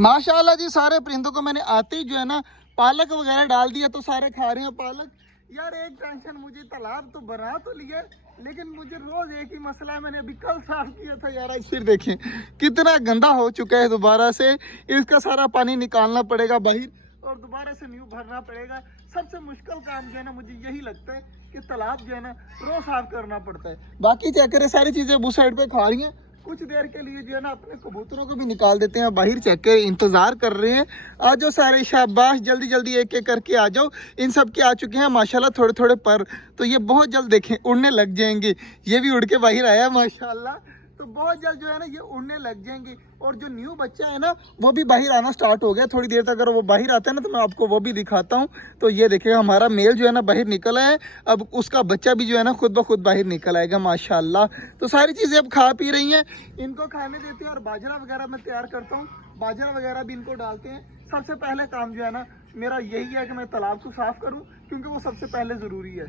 माशाल्लाह जी, सारे परिंदों को मैंने आते ही जो है ना पालक वगैरह डाल दिया, तो सारे खा रहे हैं पालक। यार एक टेंशन मुझे, तालाब तो बना तो लिया, लेकिन मुझे रोज एक ही मसला है। मैंने अभी कल साफ किया था यार, आज फिर देखें कितना गंदा हो चुका है दोबारा से। इसका सारा पानी निकालना पड़ेगा बाहर और दोबारा से न्यू भरना पड़ेगा। सबसे मुश्किल काम जो है ना मुझे यही लगता है कि तालाब जो है ना रोज साफ करना पड़ता है। बाकी चेक करें, सारी चीजें उस साइड पे खा रही हैं। कुछ देर के लिए जो है ना अपने कबूतरों को भी निकाल देते हैं बाहर। चेक करें, इंतजार कर रहे हैं। आ जाओ सारे, शाबाश, जल्दी जल्दी एक एक करके आ जाओ। इन सब के आ चुके हैं माशाल्लाह थोड़े थोड़े पर, तो ये बहुत जल्द देखें उड़ने लग जाएंगे। ये भी उड़ के बाहर आया माशाल्लाह, तो बहुत जल्द जो है ना ये उड़ने लग जाएंगे। और जो न्यू बच्चा है ना वो भी बाहर आना स्टार्ट हो गया। थोड़ी देर तक अगर वो बाहर आता है ना तो मैं आपको वो भी दिखाता हूँ। तो ये देखिए हमारा मेल जो है ना बाहर निकला है, अब उसका बच्चा भी जो है ना खुद ब खुद बाहर निकल आएगा माशाल्लाह। तो सारी चीज़ें अब खा पी रही हैं, इनको खाने देते हैं। और बाजरा वगैरह मैं तैयार करता हूँ, बाजरा वगैरह भी इनको डालते हैं। सबसे पहले काम जो है ना मेरा यही है कि मैं तालाब को साफ करूँ, क्योंकि वो सबसे पहले ज़रूरी है।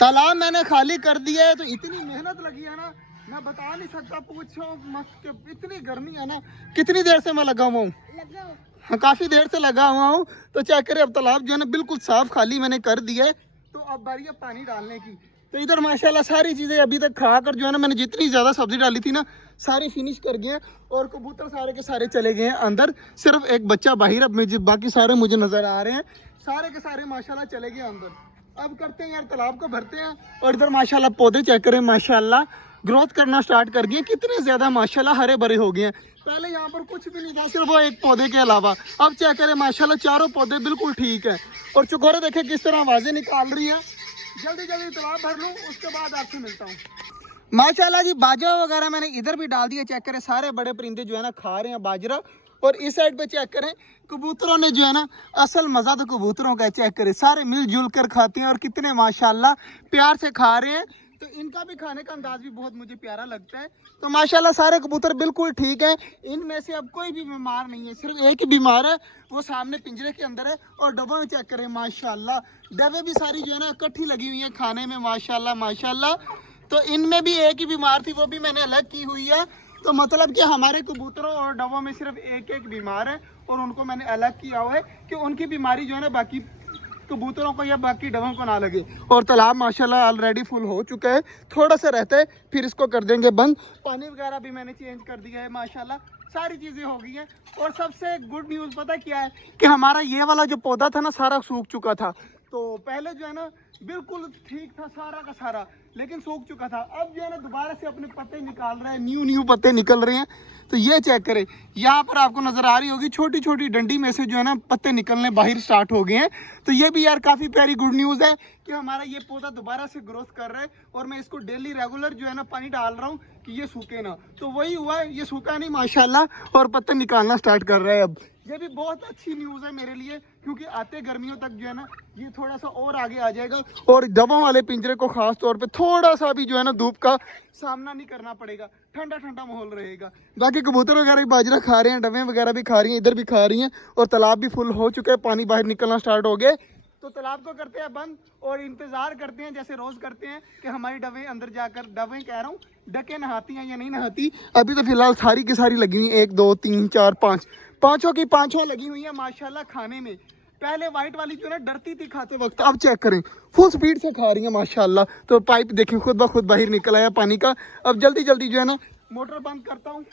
तालाब मैंने खाली कर दिया है, तो इतनी मेहनत लगी है ना मैं बता नहीं सकता, पूछो मत कि इतनी गर्मी है ना। कितनी देर से मैं लगा हुआ हूँ, हाँ काफ़ी देर से लगा हुआ हूँ। तो चेक करें, अब तालाब जो है ना बिल्कुल साफ खाली मैंने कर दिया है। तो अब बारी है पानी डालने की। तो इधर माशाल्लाह सारी चीज़ें अभी तक खा कर जो है ना मैंने जितनी ज़्यादा सब्जी डाली थी ना सारी फिनिश कर गए हैं। और कबूतर सारे के सारे चले गए हैं अंदर, सिर्फ एक बच्चा बाहर। अब मुझे बाकी सारे मुझे नज़र आ रहे हैं, सारे के सारे माशाल्लाह चले गए अंदर। अब करते हैं यार तालाब को भरते हैं। और इधर माशाल्लाह पौधे चेक करें, माशाल्लाह ग्रोथ करना स्टार्ट कर दिए, कितने ज़्यादा माशाल्लाह हरे भरे हो गए हैं। पहले यहाँ पर कुछ भी नहीं था, सिर्फ वो एक पौधे के अलावा। अब चेक करें माशाल्लाह चारों पौधे बिल्कुल ठीक है। और चकोरे देखें किस तरह आवाज़ें निकाल रही हैं। जल्दी जल्दी तालाब भर लूँ, उसके बाद आपसे मिलता हूँ। माशाल्लाह जी, बाजरा वगैरह मैंने इधर भी डाल दिया। चेक करें सारे बड़े परिंदे जो है ना खा रहे हैं बाजरा। और इस साइड पे चेक करें कबूतरों ने जो है ना, असल मज़ा तो कबूतरों का है। चेक करें सारे मिलजुल कर खाते हैं और कितने माशाल्लाह प्यार से खा रहे हैं। तो इनका भी खाने का अंदाज भी बहुत मुझे प्यारा लगता है। तो माशाल्लाह सारे कबूतर बिल्कुल ठीक है, इनमें से अब कोई भी बीमार नहीं है। सिर्फ एक ही बीमार है, वो सामने पिंजरे के अंदर है। और डब्बों में चेक करें माशाल्लाह, डब्बे भी सारी जो है ना इकट्ठी लगी हुई है खाने में माशाल्लाह माशाल्लाह। तो इनमें भी एक ही बीमार थी, वो भी मैंने अलग की हुई है। तो मतलब कि हमारे कबूतरों और डबों में सिर्फ एक एक बीमार है, और उनको मैंने अलग किया हुआ है कि उनकी बीमारी जो है ना बाकी कबूतरों को या बाकी डबों को ना लगे। और तालाब माशाल्लाह ऑलरेडी फुल हो चुका है, थोड़ा सा रहता है फिर इसको कर देंगे बंद। पानी वगैरह भी मैंने चेंज कर दिया है माशाल्लाह, सारी चीज़ें हो गई हैं। और सबसे गुड न्यूज़ पता क्या है कि हमारा ये वाला जो पौधा था ना सारा सूख चुका था। तो पहले जो है ना बिल्कुल ठीक था सारा का सारा, लेकिन सूख चुका था। अब जो है ना दोबारा से अपने पत्ते निकाल रहे हैं, न्यू पत्ते निकल रहे हैं। तो ये चेक करें, यहाँ पर आपको नजर आ रही होगी छोटी छोटी डंडी में से जो है ना पत्ते निकलने बाहर स्टार्ट हो गए हैं। तो ये भी यार काफ़ी प्यारी गुड न्यूज़ है कि हमारा ये पौधा दोबारा से ग्रोथ कर रहा है। और मैं इसको डेली रेगुलर जो है ना पानी डाल रहा हूँ कि ये सूखे ना। तो वही हुआ है, ये सूखा नहीं माशाल्लाह, और पत्ते निकालना स्टार्ट कर रहा है अब। ये भी बहुत अच्छी न्यूज़ है मेरे लिए, क्योंकि आते गर्मियों तक जो है ना ये थोड़ा सा और आगे आ जाएगा। और डबों वाले पिंजरे को खास तौर पे थोड़ा सा भी जो है ना धूप का सामना नहीं करना पड़ेगा, ठंडा ठंडा माहौल रहेगा। बाकी कबूतर वगैरह भी बाजरा खा रहे हैं, डबे वगैरह भी खा रही हैं, इधर भी खा रही हैं। और तालाब भी फुल हो चुका है, पानी बाहर निकलना स्टार्ट हो गए। तो तालाब को करते हैं बंद और इंतजार करते हैं जैसे रोज करते हैं कि हमारी डबे अंदर जाकर, डबे कह रहा हूँ डके नहाती हैं या नहीं नहाती। अभी तो फिलहाल सारी की सारी लगी हुई, 1 2 3 4 5, पांचों की पांचों लगी हुई है माशाल्लाह खाने में। पहले वाइट वाली जो है ना डरती थी खाते वक्त, अब चेक करें फुल स्पीड से खा रही है माशाल्लाह। तो पाइप देखें खुद ब खुद बाहर निकल आया पानी का। अब जल्दी जल्दी जो है ना मोटर बंद करता हूँ।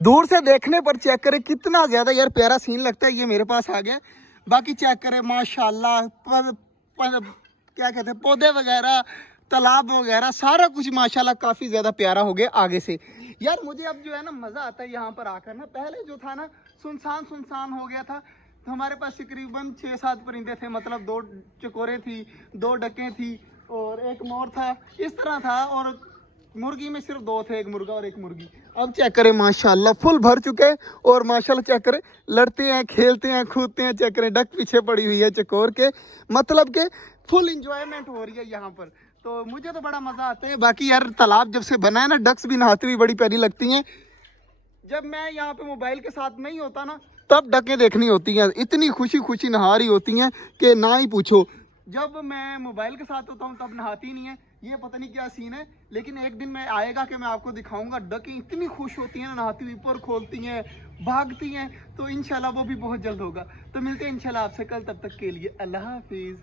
दूर से देखने पर चेक करें कितना ज्यादा यार प्यारा सीन लगता है। ये मेरे पास आ गया, बाकी चेक करें माशाल्लाह क्या कहते हैं पौधे वगैरह, तालाब वगैरह सारा कुछ माशाल्लाह काफ़ी ज़्यादा प्यारा हो गया आगे से। यार मुझे अब जो है ना मज़ा आता है यहाँ पर आकर ना। पहले जो था ना सुनसान सुनसान हो गया था। तो हमारे पास तकरीबन 6-7 परिंदे थे, मतलब 2 चकोरे थी, 2 डकें थी और एक मोर था, इस तरह था। और मुर्गी में सिर्फ 2 थे, एक मुर्गा और एक मुर्गी। अब चेक करें माशाल्लाह फुल भर चुके हैं। और माशाल्लाह चेक करें लड़ते हैं, खेलते हैं, कूदते हैं। चेक करें डक पीछे पड़ी हुई है चकोर के, मतलब के फुल इंजॉयमेंट हो रही है यहाँ पर। तो मुझे तो बड़ा मज़ा आता है। बाकी यार तालाब जब से बना है ना, डक्स भी नहाती हुई बड़ी प्यारी लगती हैं। जब मैं यहाँ पे मोबाइल के साथ नहीं होता ना तब डकें देखनी होती हैं, इतनी खुशी खुशी नहा रही होती हैं कि ना ही पूछो। जब मैं मोबाइल के साथ होता हूँ तब नहाती नहीं है, ये पता नहीं क्या सीन है, लेकिन एक दिन मैं आएगा कि मैं आपको दिखाऊंगा। डकी इतनी खुश होती हैं ना, नहाती हुई ऊपर खोलती हैं, भागती हैं, तो इंशाल्लाह वो भी बहुत जल्द होगा। तो मिलते हैं इंशाल्लाह आपसे कल, तब तक के लिए अल्लाह हाफिज़।